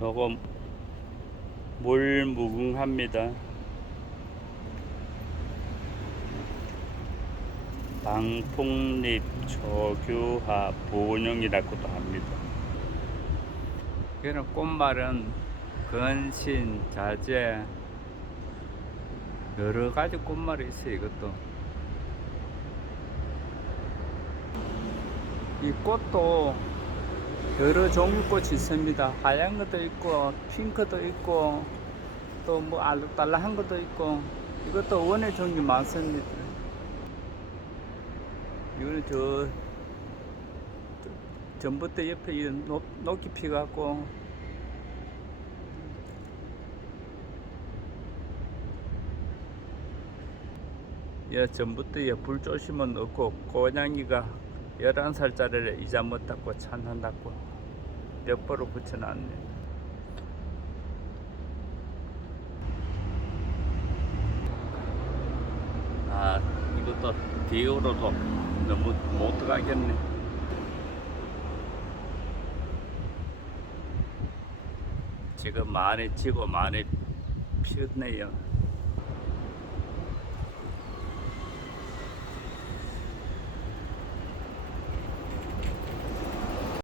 요거 물 무궁합니다. 방풍잎 초규화 본용이라고도 합니다. 이는 꽃말은 근신, 자재 여러 가지 꽃말이 있어요. 이것도 이 꽃도 여러 종류 꽃이 있습니다. 하얀 것도 있고, 핑크도 있고, 또 뭐 알록달록한 것도 있고, 이것도 원의 종류 많습니다. 이거는 저, 저 전봇대 옆에 이 녹, 녹이 피갖고, 이 전봇대에 불 조심은 없고, 고양이가 11살짜리를 이자 못 닦고 찬한다고 몇 번을 붙여놨네. 아, 이것도 뒤로도 너무 못 들어가겠네. 지금 많이 지고 많이 피었네요.